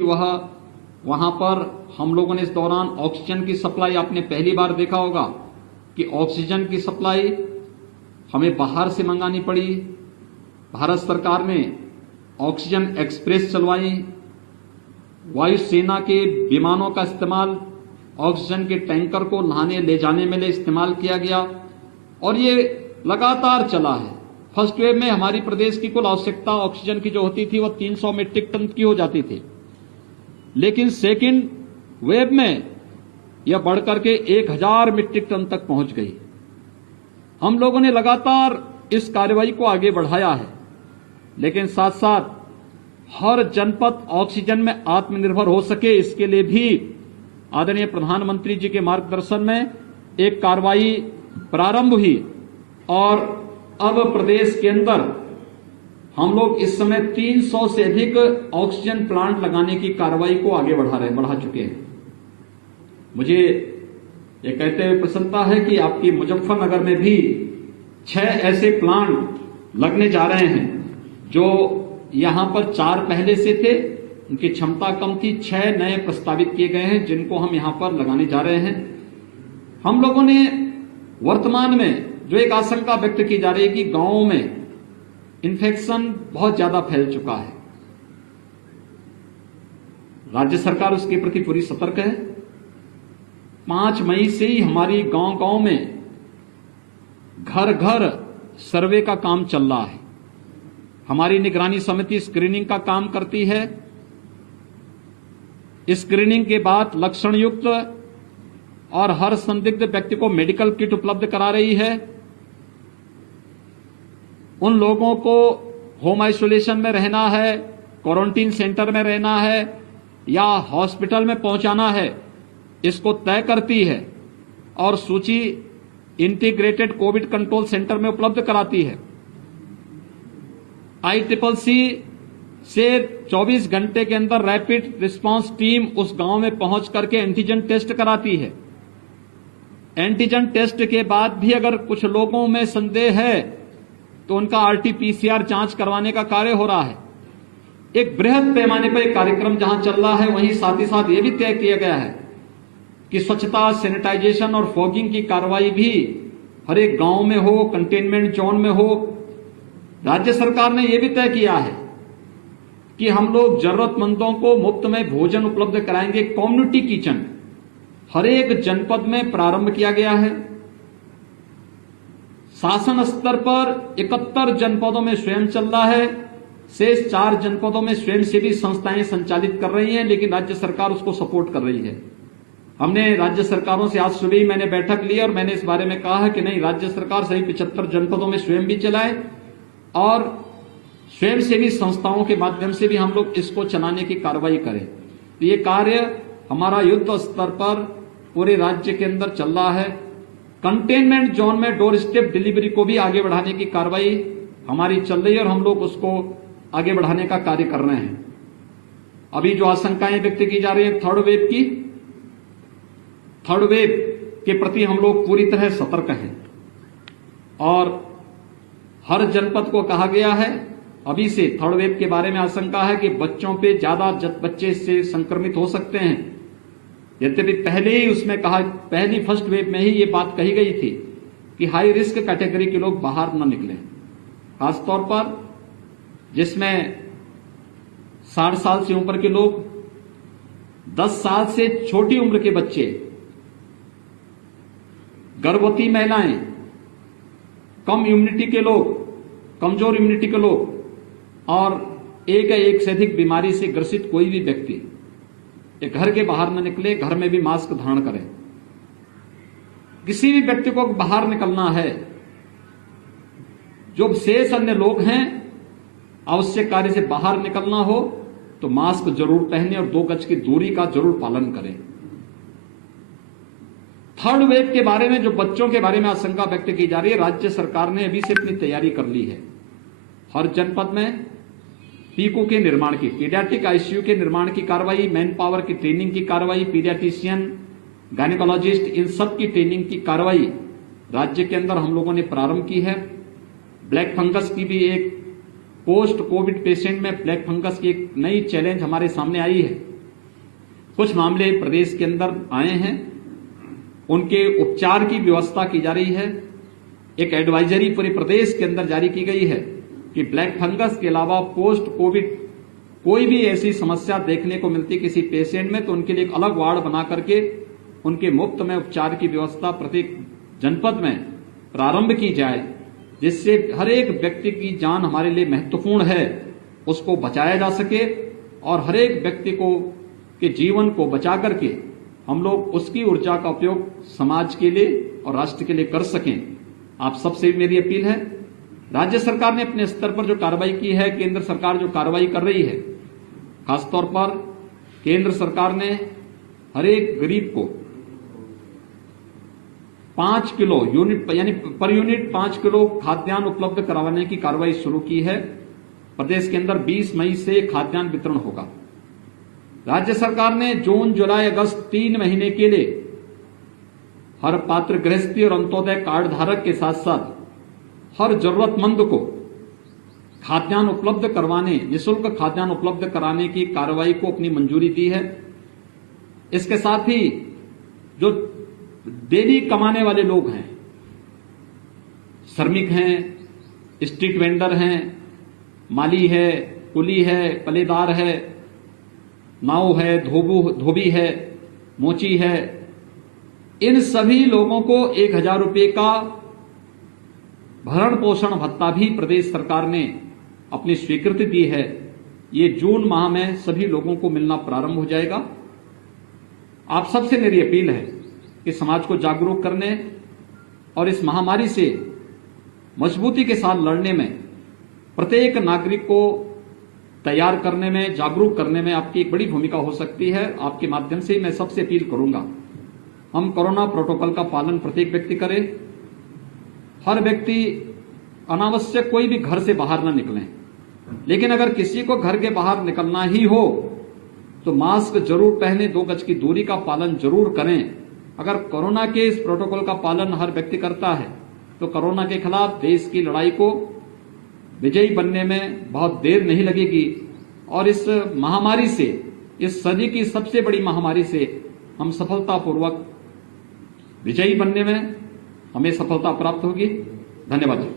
वह वहां पर हम लोगों ने इस दौरान ऑक्सीजन की सप्लाई, आपने पहली बार देखा होगा कि ऑक्सीजन की सप्लाई हमें बाहर से मंगानी पड़ी। भारत सरकार ने ऑक्सीजन एक्सप्रेस चलवाई, वायुसेना के विमानों का इस्तेमाल ऑक्सीजन के टैंकर को लाने ले जाने में इस्तेमाल किया गया और ये लगातार चला है। फर्स्ट वेव में हमारी प्रदेश की कुल आवश्यकता ऑक्सीजन की जो होती थी वह 300 मीट्रिक टन की हो जाती थी, लेकिन सेकेंड वेव में यह बढ़कर के 1000 मीट्रिक टन तक पहुंच गई। हम लोगों ने लगातार इस कार्रवाई को आगे बढ़ाया है, लेकिन साथ साथ हर जनपद ऑक्सीजन में आत्मनिर्भर हो सके, इसके लिए भी आदरणीय प्रधानमंत्री जी के मार्गदर्शन में एक कार्रवाई प्रारंभ हुई और अब प्रदेश के अंदर हम लोग इस समय 300 से अधिक ऑक्सीजन प्लांट लगाने की कार्रवाई को आगे बढ़ा चुके हैं। मुझे ये कहते हुए प्रसन्नता है कि आपकी मुजफ्फरनगर में भी 6 ऐसे प्लांट लगने जा रहे हैं, जो यहां पर 4 पहले से थे, उनकी क्षमता कम थी, 6 नए प्रस्तावित किए गए हैं जिनको हम यहां पर लगाने जा रहे हैं। हम लोगों ने वर्तमान में जो एक आशंका व्यक्त की जा रही है कि गांवों में इन्फेक्शन बहुत ज्यादा फैल चुका है, राज्य सरकार उसके प्रति पूरी सतर्क है। 5 मई से ही हमारी गांव-गांव में घर घर सर्वे का काम चल रहा है। हमारी निगरानी समिति स्क्रीनिंग का काम करती है। स्क्रीनिंग के बाद लक्षण युक्त और हर संदिग्ध व्यक्ति को मेडिकल किट उपलब्ध करा रही है। उन लोगों को होम आइसोलेशन में रहना है, क्वारंटीन सेंटर में रहना है या हॉस्पिटल में पहुंचाना है, इसको तय करती है और सूची इंटीग्रेटेड कोविड कंट्रोल सेंटर में उपलब्ध कराती है। ICCC से 24 घंटे के अंदर रैपिड रिस्पांस टीम उस गांव में पहुंच करके एंटीजन टेस्ट कराती है। एंटीजन टेस्ट के बाद भी अगर कुछ लोगों में संदेह है तो उनका RT-PCR जांच करवाने का कार्य हो रहा है। एक बृहद पैमाने पर एक कार्यक्रम जहां चल रहा है, वहीं साथ ही साथ यह भी तय किया गया है कि स्वच्छता, सैनिटाइजेशन और फॉगिंग की कार्रवाई भी हर एक गांव में हो, कंटेनमेंट जोन में हो। राज्य सरकार ने यह भी तय किया है कि हम लोग जरूरतमंदों को मुफ्त में भोजन उपलब्ध कराएंगे। कम्युनिटी किचन हर एक जनपद में प्रारंभ किया गया है। शासन स्तर पर 71 जनपदों में स्वयं चल रहा है, शेष 4 जनपदों में स्वयंसेवी संस्थाएं संचालित कर रही हैं, लेकिन राज्य सरकार उसको सपोर्ट कर रही है। हमने राज्य सरकारों से आज सुबह ही मैंने बैठक ली और मैंने इस बारे में कहा है कि नहीं, राज्य सरकार सभी 75 जनपदों में स्वयं भी चलाए और स्वयंसेवी संस्थाओं के माध्यम से भी हम लोग इसको चलाने की कार्रवाई करें। तो ये कार्य हमारा युद्ध स्तर पर पूरे राज्य के अंदर चल रहा है। कंटेनमेंट जोन में डोर स्टेप डिलीवरी को भी आगे बढ़ाने की कार्रवाई हमारी चल रही है और हम लोग उसको आगे बढ़ाने का कार्य कर रहे हैं। अभी जो आशंकाएं व्यक्त की जा रही है थर्ड वेव के प्रति हम लोग पूरी तरह सतर्क हैं और हर जनपद को कहा गया है, अभी से थर्ड वेव के बारे में आशंका है कि बच्चों पे ज्यादा बच्चे इससे संक्रमित हो सकते हैं। यद्यपि पहले ही उसमें कहा, पहली फर्स्ट वेव में ही ये बात कही गई थी कि हाई रिस्क कैटेगरी के लोग बाहर न निकलें, खासतौर पर जिसमें 60 साल से ऊपर के लोग, 10 साल से छोटी उम्र के बच्चे, गर्भवती महिलाएं, कम इम्यूनिटी के लोग, कमजोर इम्यूनिटी के लोग और एक या एक से अधिक बीमारी से ग्रसित कोई भी व्यक्ति ये घर के बाहर न निकले, घर में भी मास्क धारण करें। किसी भी व्यक्ति को बाहर निकलना है, जो शेष अन्य लोग हैं, आवश्यक कार्य से बाहर निकलना हो तो मास्क जरूर पहने और 2 गज की दूरी का जरूर पालन करें। थर्ड वेव के बारे में जो बच्चों के बारे में आशंका व्यक्त की जा रही है, राज्य सरकार ने अभी से अपनी तैयारी कर ली है। हर जनपद में पीको के निर्माण की, पीडियाट्रिक ICU के निर्माण की कार्रवाई, मैन पावर की ट्रेनिंग की कार्रवाई, पीडियाट्रिशियन, गायनेकोलॉजिस्ट, इन सब की ट्रेनिंग की कार्रवाई राज्य के अंदर हम लोगों ने प्रारंभ की है। ब्लैक फंगस की भी एक पोस्ट कोविड पेशेंट में ब्लैक फंगस की एक नई चैलेंज हमारे सामने आई है। कुछ मामले प्रदेश के अंदर आए हैं, उनके उपचार की व्यवस्था की जा रही है। एक एडवाइजरी पूरे प्रदेश के अंदर जारी की गई है कि ब्लैक फंगस के अलावा पोस्ट कोविड कोई भी ऐसी समस्या देखने को मिलती किसी पेशेंट में तो उनके लिए एक अलग वार्ड बना करके उनके मुफ्त में उपचार की व्यवस्था प्रत्येक जनपद में प्रारंभ की जाए, जिससे हर एक व्यक्ति की जान हमारे लिए महत्वपूर्ण है, उसको बचाया जा सके और हर एक व्यक्ति को के जीवन को बचा करके हम लोग उसकी ऊर्जा का उपयोग समाज के लिए और राष्ट्र के लिए कर सकें। आप सबसे मेरी अपील है, राज्य सरकार ने अपने स्तर पर जो कार्रवाई की है, केंद्र सरकार जो कार्रवाई कर रही है, खासतौर पर केंद्र सरकार ने हर एक गरीब को 5 किलो यूनिट यानी पर यूनिट 5 किलो खाद्यान्न उपलब्ध करवाने की कार्रवाई शुरू की है। प्रदेश के अंदर 20 मई से खाद्यान्न वितरण होगा। राज्य सरकार ने जून, जुलाई, अगस्त 3 महीने के लिए हर पात्र गृहस्थी और अंत्योदय कार्ड धारक के साथ साथ हर जरूरतमंद को खाद्यान्न उपलब्ध करवाने, निःशुल्क खाद्यान्न उपलब्ध कराने की कार्रवाई को अपनी मंजूरी दी है। इसके साथ ही जो डेली कमाने वाले लोग हैं, श्रमिक हैं, स्ट्रीट वेंडर हैं, माली है, कुली है, पलेदार है, नाव है, धोबी है, मोची है, इन सभी लोगों को 1000 रुपये का भरण पोषण भत्ता भी प्रदेश सरकार ने अपनी स्वीकृति दी है। ये जून माह में सभी लोगों को मिलना प्रारंभ हो जाएगा। आप सबसे मेरी अपील है कि समाज को जागरूक करने और इस महामारी से मजबूती के साथ लड़ने में, प्रत्येक नागरिक को तैयार करने में, जागरूक करने में आपकी एक बड़ी भूमिका हो सकती है। आपके माध्यम से मैं सबसे अपील करूंगा, हम कोरोना प्रोटोकॉल का पालन प्रत्येक व्यक्ति करे। हर व्यक्ति अनावश्यक कोई भी घर से बाहर न निकलें, लेकिन अगर किसी को घर के बाहर निकलना ही हो तो मास्क जरूर पहने, 2 गज की दूरी का पालन जरूर करें। अगर कोरोना के इस प्रोटोकॉल का पालन हर व्यक्ति करता है तो कोरोना के खिलाफ देश की लड़ाई को विजयी बनने में बहुत देर नहीं लगेगी और इस महामारी से, इस सदी की सबसे बड़ी महामारी से हम सफलतापूर्वक विजयी बनने में हमें सफलता प्राप्त होगी। धन्यवाद।